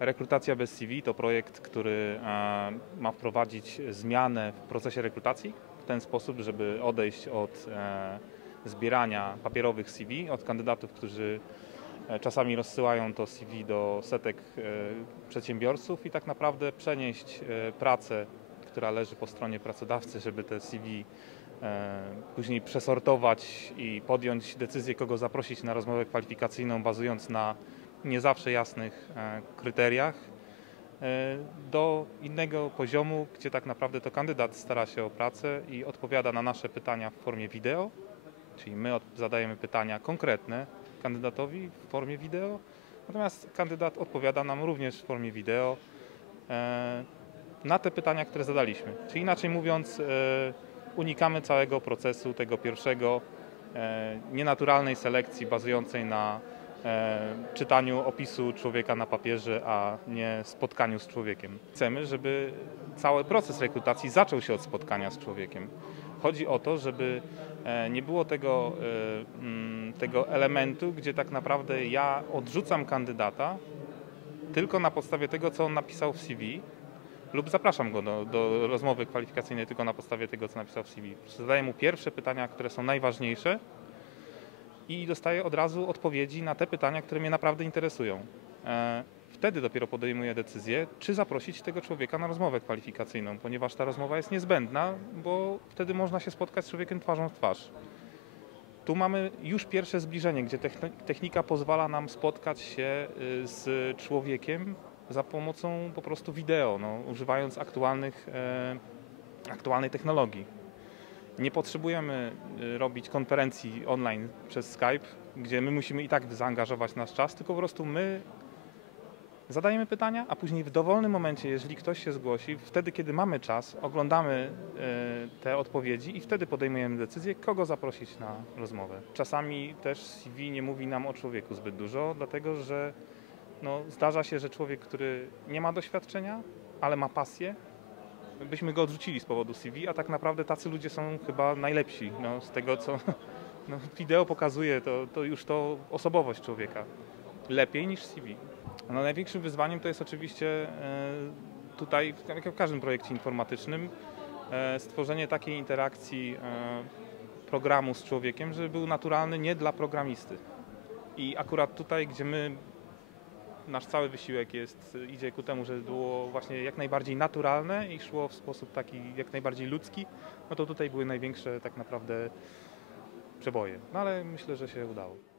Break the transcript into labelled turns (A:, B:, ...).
A: Rekrutacja bez CV to projekt, który e, ma wprowadzić zmianę w procesie rekrutacji w ten sposób, żeby odejść od e, zbierania papierowych CV od kandydatów, którzy e, czasami rozsyłają to CV do setek przedsiębiorców i tak naprawdę przenieść pracę, która leży po stronie pracodawcy, żeby te CV później przesortować i podjąć decyzję, kogo zaprosić na rozmowę kwalifikacyjną, bazując na nie zawsze jasnych e, kryteriach, e, do innego poziomu, gdzie tak naprawdę to kandydat stara się o pracę i odpowiada na nasze pytania w formie wideo, czyli my zadajemy pytania konkretne kandydatowi w formie wideo, natomiast kandydat odpowiada nam również w formie wideo e, na te pytania, które zadaliśmy. Czyli inaczej mówiąc, unikamy całego procesu tego pierwszego nienaturalnej selekcji bazującej na czytaniu opisu człowieka na papierze, a nie spotkaniu z człowiekiem. Chcemy, żeby cały proces rekrutacji zaczął się od spotkania z człowiekiem. Chodzi o to, żeby e, nie było tego, e, mm, tego elementu, gdzie tak naprawdę ja odrzucam kandydata tylko na podstawie tego, co on napisał w CV, lub zapraszam go do, do rozmowy kwalifikacyjnej tylko na podstawie tego, co napisał w CV. Zadaję mu pierwsze pytania, które są najważniejsze i dostaję od razu odpowiedzi na te pytania, które mnie naprawdę interesują. E, Wtedy dopiero podejmuję decyzję, czy zaprosić tego człowieka na rozmowę kwalifikacyjną, ponieważ ta rozmowa jest niezbędna, bo wtedy można się spotkać z człowiekiem twarzą w twarz. Tu mamy już pierwsze zbliżenie, gdzie techni- technika pozwala nam spotkać się y, z człowiekiem za pomocą po prostu wideo, no, używając aktualnych, e, aktualnej technologii. Nie potrzebujemy y, robić konferencji online przez Skype, gdzie my musimy i tak zaangażować nasz czas, tylko po prostu my zadajemy pytania, a później w dowolnym momencie, jeżeli ktoś się zgłosi, wtedy kiedy mamy czas, oglądamy y, te odpowiedzi i wtedy podejmujemy decyzję, kogo zaprosić na rozmowę. Czasami też CV nie mówi nam o człowieku zbyt dużo, dlatego że no, zdarza się, że człowiek, który nie ma doświadczenia, ale ma pasję, byśmy go odrzucili z powodu CV, a tak naprawdę tacy ludzie są chyba najlepsi. No, z tego, co no, wideo pokazuje, to, to już to osobowość człowieka. Lepiej niż CV. No, największym wyzwaniem to jest oczywiście e, tutaj, jak w każdym projekcie informatycznym, e, stworzenie takiej interakcji e, programu z człowiekiem, żeby był naturalny nie dla programisty. I akurat tutaj, gdzie my nasz cały wysiłek jest, idzie ku temu, żeby było właśnie jak najbardziej naturalne i szło w sposób taki jak najbardziej ludzki, no to tutaj były największe tak naprawdę przeboje. No ale myślę, że się udało.